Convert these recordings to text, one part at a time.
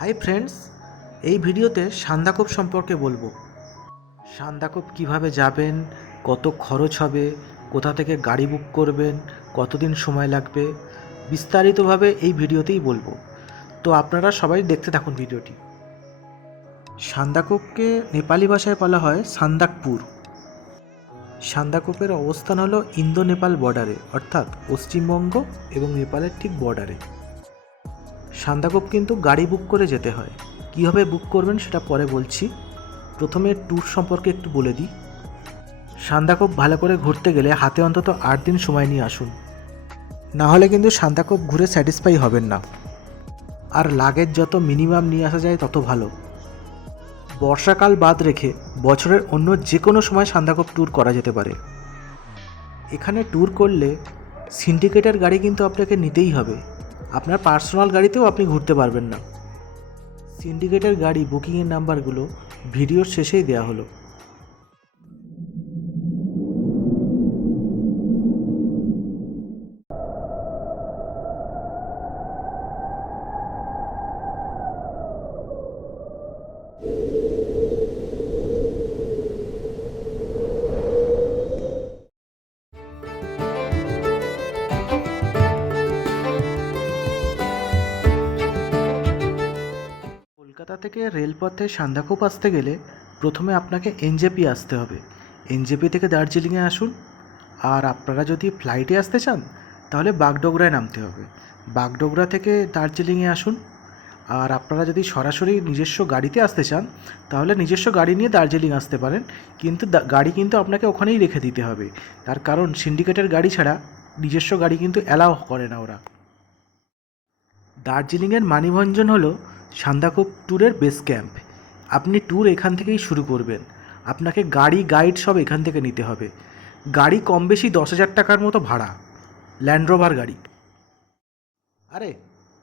Hi friends, এই ভিডিওতে সান্দাকফ সম্পর্কে বলবো। সান্দাকফ কিভাবে যাবেন, কত খরচ হবে, কোথা থেকে গাড়ি বুক করবেন, কতদিন সময় লাগবে, বিস্তারিতভাবে এই ভিডিওতেই বলবো। তো আপনারা সবাই দেখতে থাকুন ভিডিওটি। সান্দাকফকে নেপালি ভাষায় বলা হয় সান্দাকপুর। সান্দাকফের অবস্থান হলো ইন্দো নেপাল বর্ডারে, অর্থাৎ পশ্চিমবঙ্গ এবং নেপালের ঠিক বর্ডারে। সান্দাকফ কিন্তু গাড়ি বুক করে যেতে হয়। কীভাবে বুক করবেন সেটা পরে বলছি। প্রথমে ট্যুর সম্পর্কে একটু বলে দিই। সান্দাকফ ভালো করে ঘুরতে গেলে হাতে অন্তত 8 দিন সময় নিয়ে আসুন, না হলে কিন্তু সান্দাকফ ঘুরে স্যাটিসফাই হবেন না। আর লাগেজ যত মিনিমাম নিয়ে আসা যায় তত ভালো। বর্ষাকাল বাদ রেখে বছরের অন্য যে কোনো সময় সান্দাকফ ট্যুর করা যেতে পারে। এখানে ট্যুর করলে সিন্ডিকেটের গাড়ি কিন্তু আপনাকে নিতেই হবে। আপনার পার্সোনাল গাড়িতেও আপনি ঘুরতে পারবেন না। সিন্ডিকেটের গাড়ি বুকিংয়ের নাম্বারগুলো ভিডিওর শেষেই দেওয়া হলো। কলকাতা থেকে রেলপথে সান্দাকফ আসতে গেলে প্রথমে আপনাকে এনজেপি আসতে হবে। এনজেপি থেকে দার্জিলিংয়ে আসুন। আর আপনারা যদি ফ্লাইটে আসতে চান তাহলে বাগডোগরায় নামতে হবে। বাগডোগরা থেকে দার্জিলিংয়ে আসুন। আর আপনারা যদি সরাসরি নিজস্ব গাড়িতে আসতে চান তাহলে নিজস্ব গাড়ি নিয়ে দার্জিলিং আসতে পারেন, কিন্তু গাড়ি কিন্তু আপনাকে ওখানেই রেখে দিতে হবে। তার কারণ সিন্ডিকেটের গাড়ি ছাড়া নিজস্ব গাড়ি কিন্তু অ্যালাউ করে না ওরা। দার্জিলিংয়ের মানিভঞ্জন হলো সান্দাকফ ট্যুরের বেস ক্যাম্প। আপনি ট্যুর এখান থেকেই শুরু করবেন। আপনাকে গাড়ি গাইড সব এখান থেকে নিতে হবে। গাড়ি কম বেশি 10,000 টাকার মতো ভাড়া, ল্যান্ড রোভার গাড়ি। আরে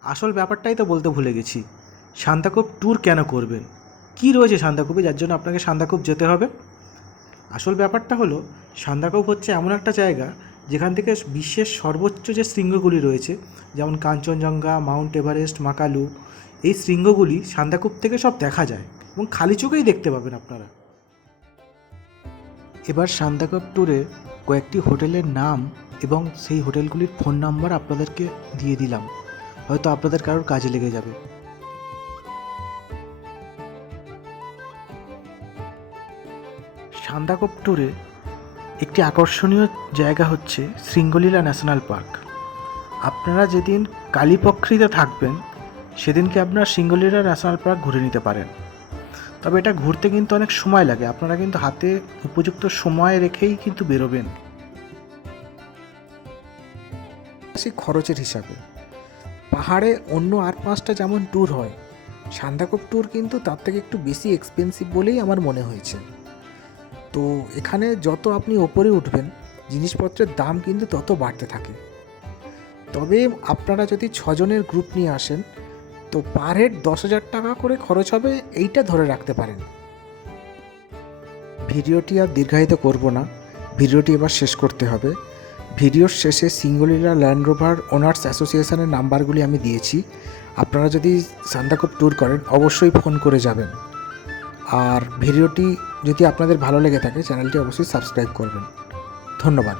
আসল ব্যাপারটাই তো বলতে ভুলে গেছি। সান্দাকফ ট্যুর কেন করবেন, কি রয়েছে সান্দাকফে যার জন্য আপনাকে সান্দাকফ যেতে হবে? আসল ব্যাপারটা হলো সান্দাকফ হচ্ছে এমন একটা জায়গা যেখান থেকে বিশ্বের সর্বোচ্চ যে শৃঙ্গগুলি রয়েছে, যেমন কাঞ্চনজঙ্ঘা, মাউন্ট এভারেস্ট, মাকালু, এই শৃঙ্গগুলি সান্দাকফ থেকে সব দেখা যায় এবং খালি চোখেই দেখতে পাবেন আপনারা। এবার সান্দাকফ ট্যুরে কয়েকটি হোটেলের নাম এবং সেই হোটেলগুলির ফোন নাম্বার আপনাদেরকে দিয়ে দিলাম, হয়তো আপনাদের কারোর কাজে লেগে যাবে। সান্দাকফ ট্যুরে একটি আকর্ষণীয় জায়গা হচ্ছে শৃঙ্গলীলা ন্যাশনাল পার্ক। আপনারা যেদিন কালীপক্ষীতে থাকবেন সেদিনকে আপনারা শৃঙ্গলীলা ন্যাশনাল পার্ক ঘুরে নিতে পারেন। তবে এটা ঘুরতে কিন্তু অনেক সময় লাগে, আপনারা কিন্তু হাতে উপযুক্ত সময় রেখেই কিন্তু বেরোবেন। খরচের হিসাবে পাহাড়ে অন্য আর 5টা যেমন ট্যুর হয়, সান্দাকফ ট্যুর কিন্তু তার থেকে একটু বেশি এক্সপেন্সিভ বলেই আমার মনে হয়েছে। তো এখানে যত আপনি ওপরে উঠবেন জিনিসপত্রের দাম কিন্তু তত বাড়তে থাকে। তবে আপনারা যদি 6 জনের গ্রুপ নিয়ে আসেন তো পার হেড 10,000 টাকা করে খরচ হবে, এইটা ধরে রাখতে পারেন। ভিডিওটি আর দীর্ঘায়িত করব না, ভিডিওটি এবার শেষ করতে হবে। ভিডিওর শেষে সিঙ্গলীলা ল্যান্ড রোভার ওনার্স অ্যাসোসিয়েশনের নাম্বারগুলি আমি দিয়েছি। আপনারা যদি সান্দাকফ ট্যুর করেন অবশ্যই ফোন করে যাবেন। আর ভিডিওটি যদি আপনাদের ভালো লেগে থাকে চ্যানেলটি অবশ্যই সাবস্ক্রাইব করবেন। ধন্যবাদ।